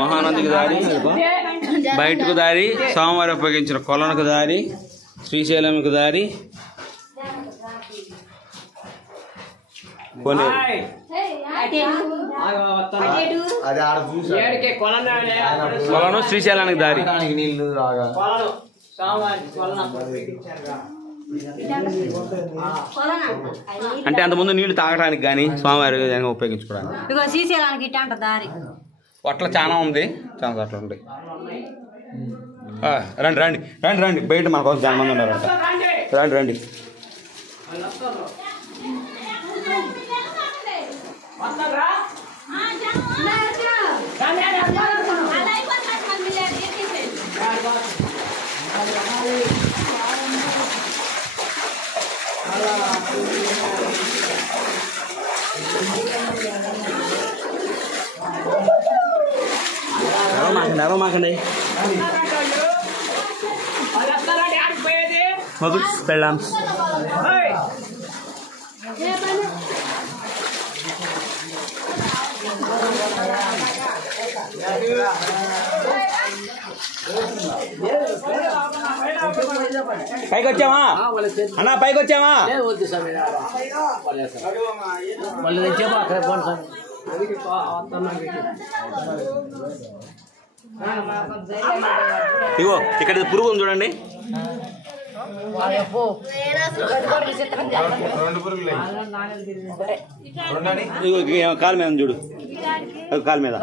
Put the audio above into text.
మహానందికి దారి, బయటకు దారి, స్వామివారి ఉపయోగించిన కొలనుకు దారి, శ్రీశైలంకు దారి, కొలను శ్రీశైలానికి దారి. అంటే అంతకుముందు నీళ్లు తాగడానికి కానీ స్వామివారి ఉపయోగించుకోవడానికి. శ్రీశైలానికి దారి అట్లా చాలా ఉంది, చాలా అట్లా ఉంటాయి. రండి రండి రండి రండి, బయట మన కోసం చాలా మంది ఉన్నారంట. రండి రండి. మాకండి మధు పెళ్ళాం. పైకి వచ్చావా అన్నా? పైకి వచ్చావా? ఇగో ఇక్కడ పురుగు ఉంది చూడండి. ఇగో కాలు మీద చూడు, కాలు మీద.